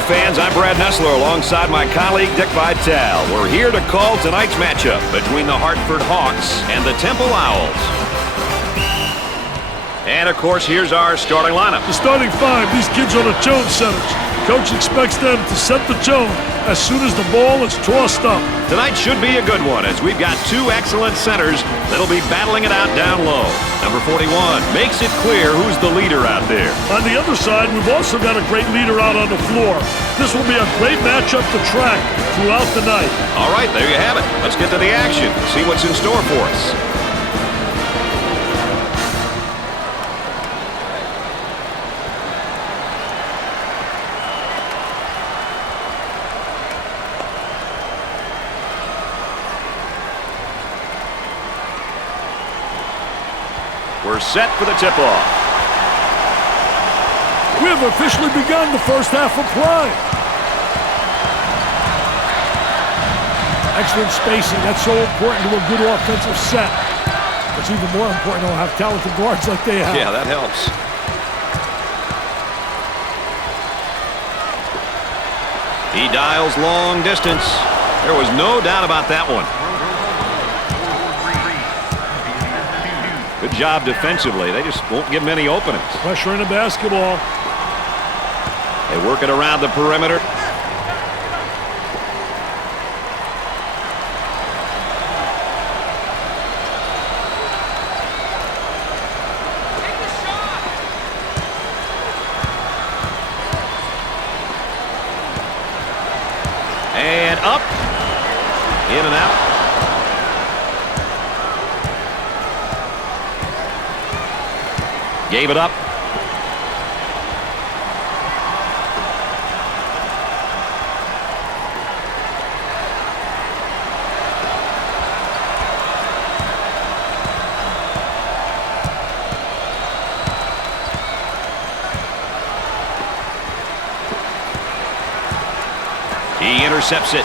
Hello, fans. I'm Brad Nessler alongside my colleague Dick Vitale. We're here to call tonight's matchup between the Hartford Hawks and the Temple Owls. And, of course, here's our starting lineup. The starting five, these kids are the tone setters. Coach expects them to set the tone as soon as the ball is tossed up. Tonight should be a good one as we've got two excellent centers that'll be battling it out down low. Number 41 makes it clear who's the leader out there. On the other side, we've also got a great leader out on the floor. This will be a great matchup to track throughout the night. All right, there you have it. Let's get to the action, see what's in store for us. We're set for the tip-off. We have officially begun the first half of play. Excellent spacing. That's so important to a good offensive set. It's even more important to have talented guards like they have. Yeah, that helps. He dials long distance. There was no doubt about that one. Good job defensively. They just won't give him any openings. Pressure in the basketball. They work it around the perimeter. And up. In and out. Gave it up. He intercepts it.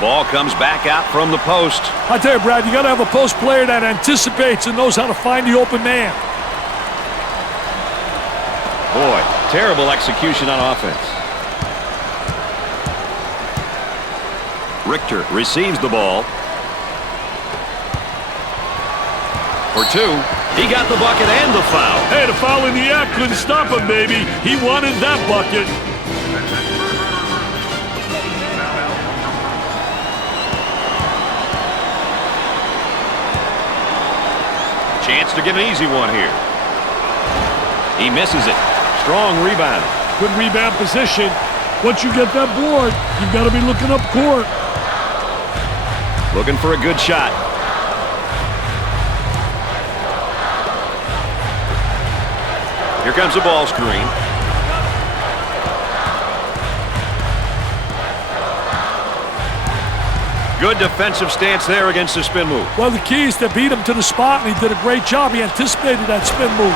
Ball comes back out from the post. I tell you, Brad, you got to have a post player that anticipates and knows how to find the open man. Boy, terrible execution on offense. Richter receives the ball. For two. He got the bucket and the foul. Hey, the foul in the act couldn't stop him, baby. He wanted that bucket. Chance to get an easy one here. He misses it. Strong rebound. Good rebound position. Once you get that board, you've got to be looking up court. Looking for a good shot. Here comes the ball screen. Good defensive stance there against the spin move. Well, the key is to beat him to the spot, and he did a great job. He anticipated that spin move.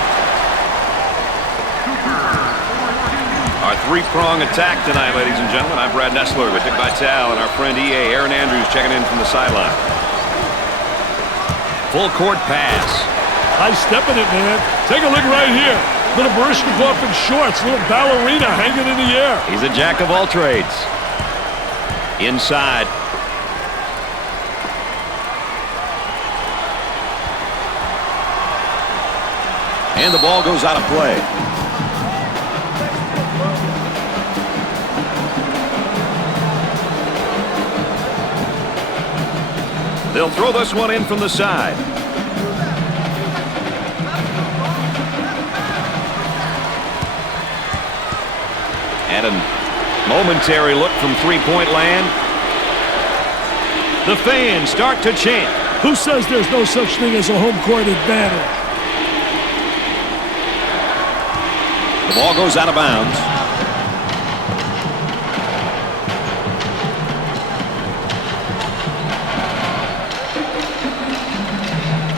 Our three-prong attack tonight, ladies and gentlemen. I'm Brad Nessler with Dick Vitale and our friend EA Aaron Andrews checking in from the sideline. Full court pass. Nice step in it, man. Take a look right here. Little Baryshnikov in shorts, little ballerina hanging in the air. He's a jack of all trades. Inside. And the ball goes out of play. They'll throw this one in from the side. And a momentary look from three-point land. The fans start to chant. Who says there's no such thing as a home court advantage? The ball goes out of bounds.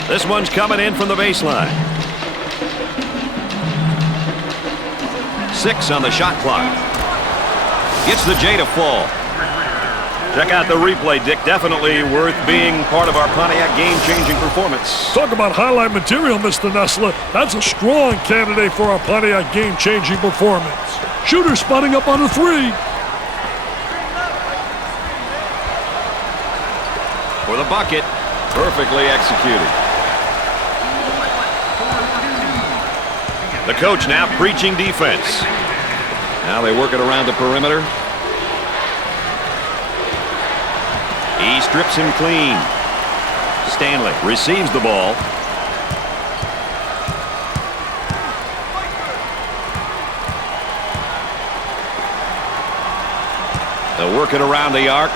This one's coming in from the baseline. 6 on the shot clock. Gets the J to fall. Check out the replay, Dick. Definitely worth being part of our Pontiac game-changing performance. Talk about highlight material, Mr. Nessler. That's a strong candidate for our Pontiac game-changing performance. Shooter spotting up on a three. For the bucket, perfectly executed. The coach now preaching defense. Now they work it around the perimeter. He strips him clean. Stanley receives the ball. They'll work it around the arc.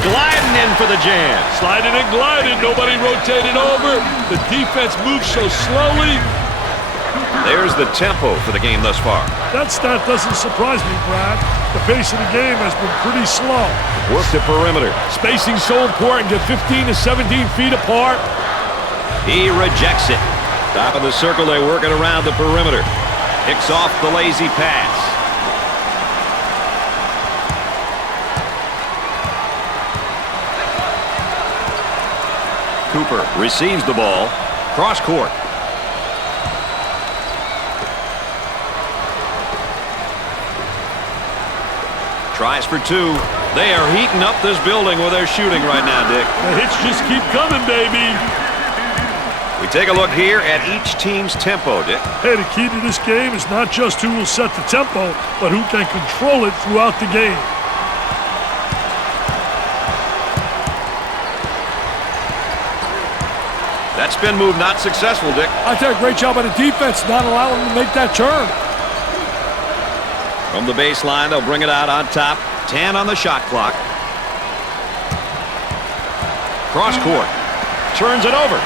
Gliding in for the jam. Sliding and gliding. Nobody rotated over. The defense moves so slowly. There's the tempo for the game thus far. That stat doesn't surprise me, Brad. The pace of the game has been pretty slow. Work the perimeter. Spacing's so important. Get 15 to 17 feet apart. He rejects it. Top of the circle, they work it around the perimeter. Picks off the lazy pass. Cooper receives the ball. Cross court. Tries for two. They are heating up this building with their shooting right now, Dick. The hits just keep coming, baby. We take a look here at each team's tempo, Dick. Hey, the key to this game is not just who will set the tempo, but who can control it throughout the game. That spin move not successful, Dick. I think a great job on the defense not allowing them to make that turn. From the baseline, they'll bring it out on top. 10 on the shot clock. Cross court. Turns it over.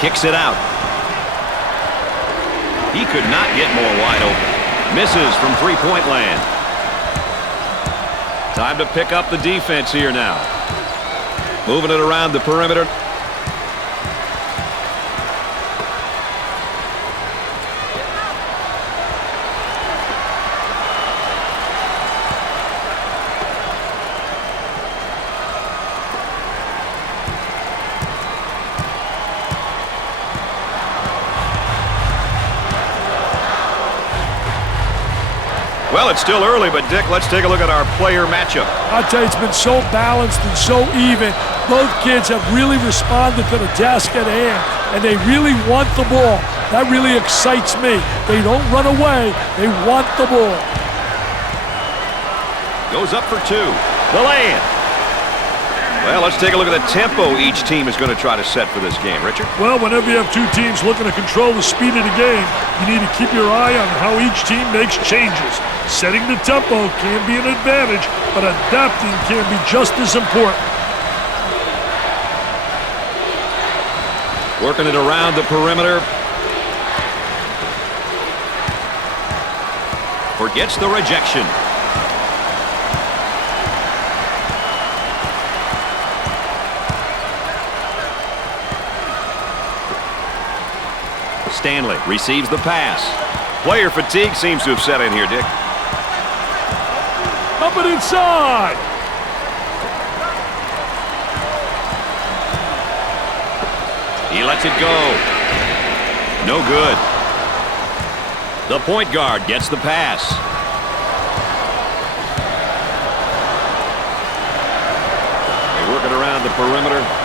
Kicks it out. He could not get more wide open. Misses from three-point land. Time to pick up the defense here now. Moving it around the perimeter. Well, it's still early, but Dick, let's take a look at our player matchup. I'll tell you, it's been so balanced and so even. Both kids have really responded to the task at hand, and they really want the ball. That really excites me. They don't run away. They want the ball. Goes up for two. The lay-in. Well, let's take a look at the tempo each team is going to try to set for this game. Richard? Well, whenever you have two teams looking to control the speed of the game, you need to keep your eye on how each team makes changes. Setting the tempo can be an advantage, but adapting can be just as important. Working it around the perimeter. Forgets the rejection. Stanley receives the pass. Player fatigue seems to have set in here, Dick. Up and inside. He lets it go. No good. The point guard gets the pass. They work it around the perimeter.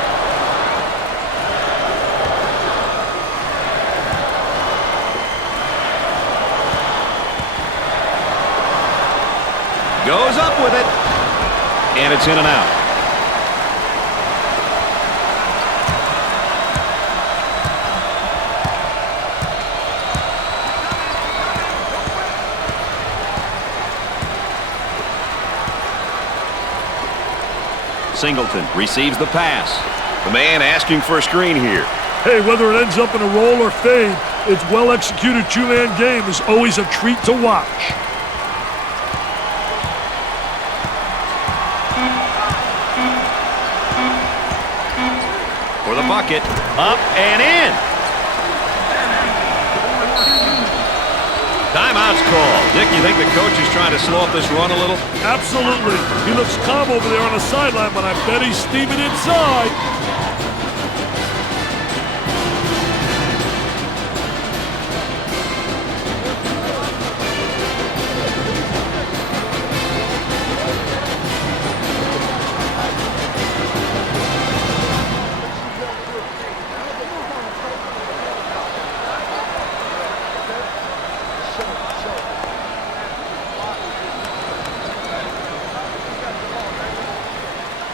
Goes up with it. And it's in and out. Singleton receives the pass. The man asking for a screen here. Hey, whether it ends up in a roll or fade, its well-executed two-man game is always a treat to watch. bucket. Up and in. Timeout's called. Dick, you think the coach is trying to slow up this run a little? Absolutely. He looks calm over there on the sideline, but I bet he's steaming inside.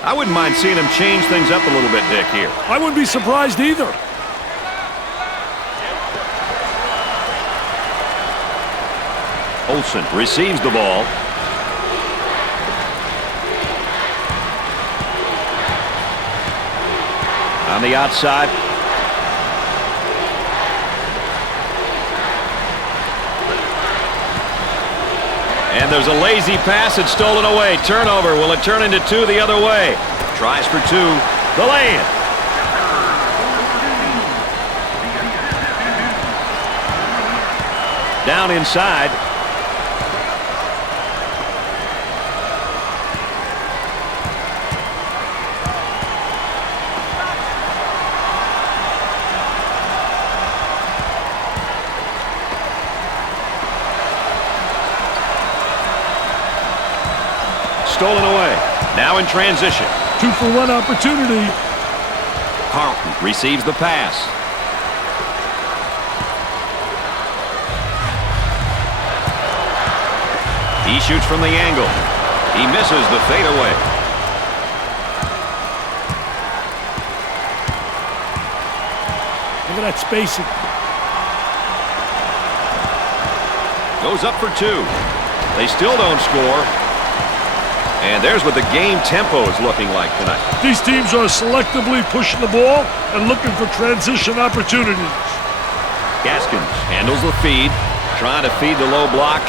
I wouldn't mind seeing him change things up a little bit, Dick, here. I wouldn't be surprised either. Olsen receives the ball. On the outside. And there's a lazy pass. It's stolen away. Turnover. Will it turn into two the other way? Tries for two. The lay-in. Down inside. Stolen away. Now in transition. 2-for-1 opportunity. Carlton receives the pass. He shoots from the angle. He misses the fadeaway. Look at that spacing. Goes up for two. They still don't score. And there's what the game tempo is looking like tonight. These teams are selectively pushing the ball and looking for transition opportunities. Gaskins handles the feed, trying to feed the low block.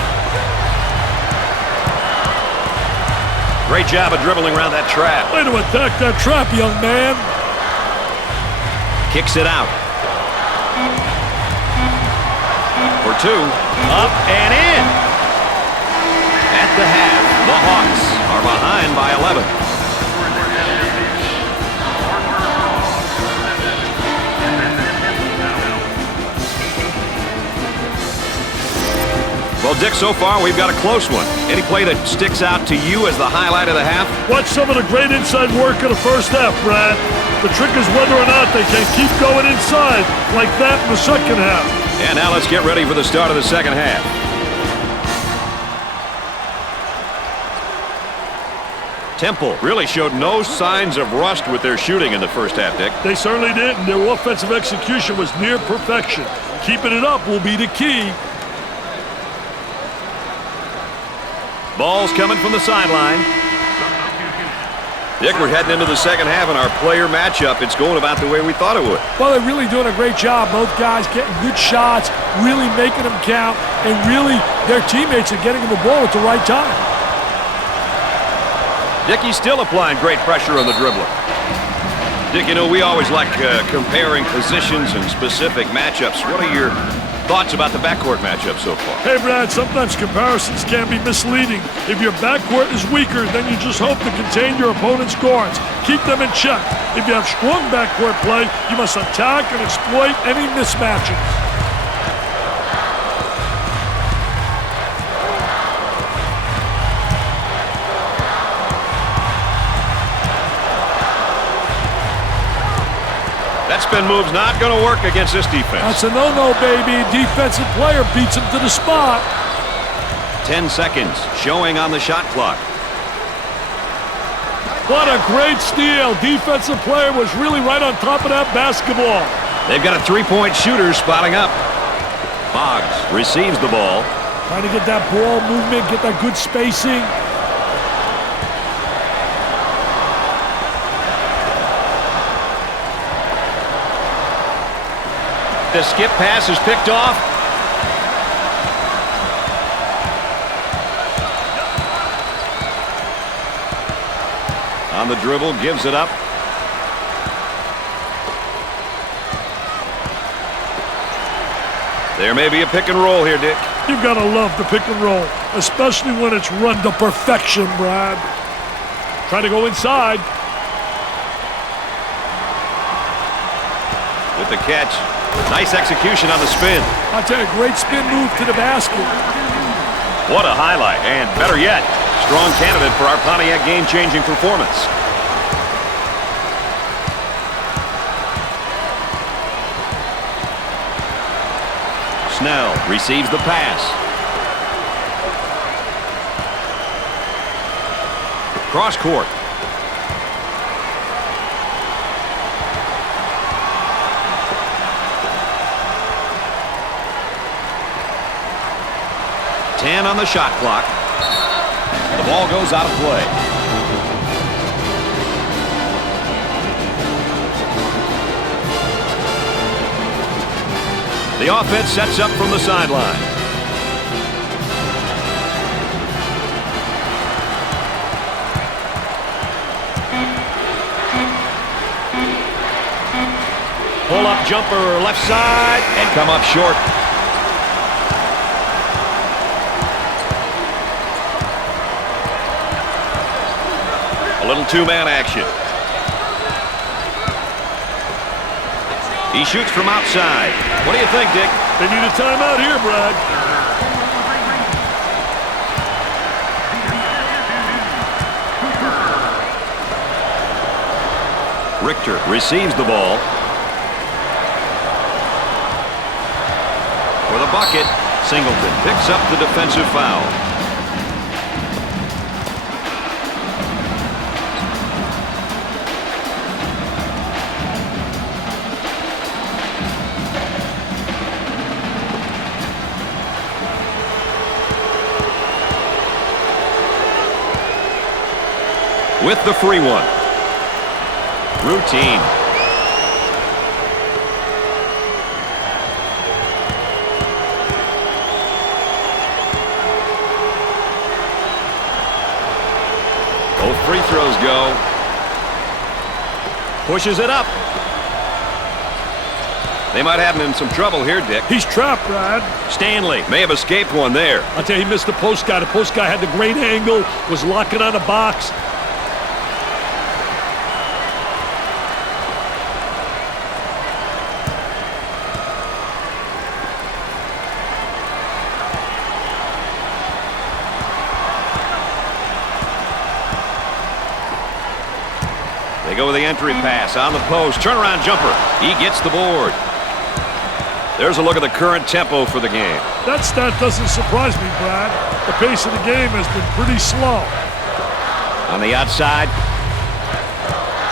Great job of dribbling around that trap. Way to attack that trap, young man. Kicks it out. For two. Up and in. At the half, the Hawks are behind by 11. Well, Dick, so far we've got a close one. Any play that sticks out to you as the highlight of the half? Watch some of the great inside work in the first half, Brad. The trick is whether or not they can keep going inside like that in the second half. And now let's get ready for the start of the second half. Temple really showed no signs of rust with their shooting in the first half, Dick. They certainly did, and their offensive execution was near perfection. Keeping it up will be the key. Ball's coming from the sideline. Dick, we're heading into the second half, and our player matchup, it's going about the way we thought it would. Well, they're really doing a great job. Both guys getting good shots, really making them count, and really their teammates are getting them the ball at the right time. Dickey's still applying great pressure on the dribbler. Dick, you know, we always like comparing positions and specific matchups. What are your thoughts about the backcourt matchup so far? Hey, Brad, sometimes comparisons can be misleading. If your backcourt is weaker, then you just hope to contain your opponent's guards. Keep them in check. If you have strong backcourt play, you must attack and exploit any mismatches. That spin move's not going to work against this defense. That's a no-no, baby. Defensive player beats him to the spot. 10 seconds showing on the shot clock. What a great steal. Defensive player was really right on top of that basketball. They've got a three-point shooter spotting up. Boggs receives the ball. Trying to get that ball movement, get that good spacing. The skip pass is picked off. On the dribble, gives it up. There may be a pick and roll here, Dick. You've got to love the pick and roll, especially when it's run to perfection, Brad. Trying to go inside. With the catch. Nice execution on the spin. I tell you, great spin move to the basket. What a highlight. And better yet, strong candidate for our Pontiac game-changing performance. Snell receives the pass. Cross court. On the shot clock. The ball goes out of play. The offense sets up from the sideline. Pull-up jumper left side and come up short. A little two-man action. He shoots from outside. What do you think, Dick? They need a timeout here, Brad. Richter receives the ball. For the bucket, Singleton picks up the defensive foul. With the free one. Routine. Both free throws go. Pushes it up. They might have him in some trouble here, Dick. He's trapped, Brad. Stanley may have escaped one there. I'll tell you, he missed the post guy. The post guy had the great angle, was locking on the box. They go with the entry pass on the post. Turnaround jumper. He gets the board. There's a look at the current tempo for the game. That stat doesn't surprise me, Brad. The pace of the game has been pretty slow. On the outside.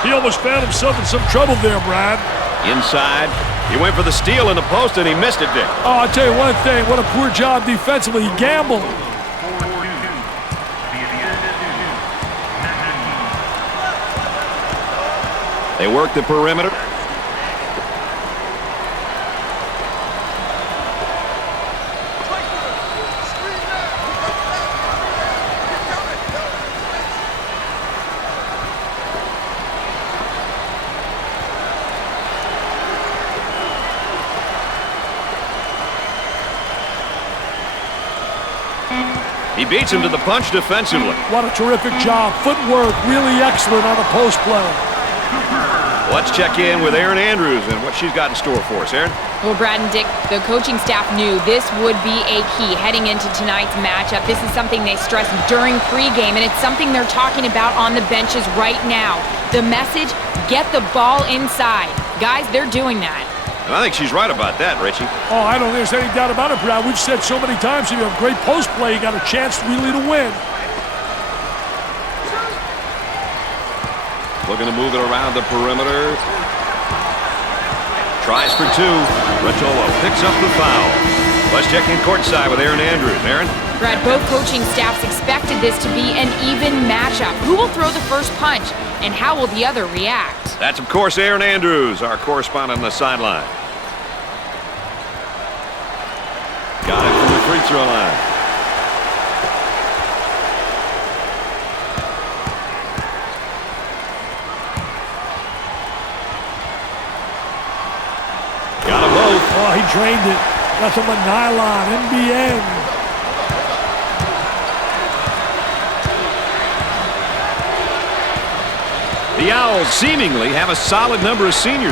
He almost found himself in some trouble there, Brad. Inside. He went for the steal in the post and he missed it, Dick. Oh, I'll tell you one thing. What a poor job defensively. He gambled. They work the perimeter. He beats him to the punch defensively. What a terrific job. Footwork really excellent on the post play. Let's check in with Erin Andrews and what she's got in store for us. Erin? Well, Brad and Dick, the coaching staff knew this would be a key heading into tonight's matchup. This is something they stressed during pregame, and it's something they're talking about on the benches right now. The message, get the ball inside. Guys, they're doing that. And I think she's right about that, Richie. Oh, I don't think there's any doubt about it, Brad. We've said so many times, if you have great post play, you got a chance really to win. Looking to move it around the perimeter. Tries for two. Rotolo picks up the foul. Let's check in courtside with Erin Andrews. Erin? Brad, both coaching staffs expected this to be an even matchup. Who will throw the first punch, and how will the other react? That's, of course, Erin Andrews, our correspondent on the sideline. Got it from the free throw line. Oh, he drained it. Nothing but nylon, NBN. The Owls seemingly have a solid number of seniors.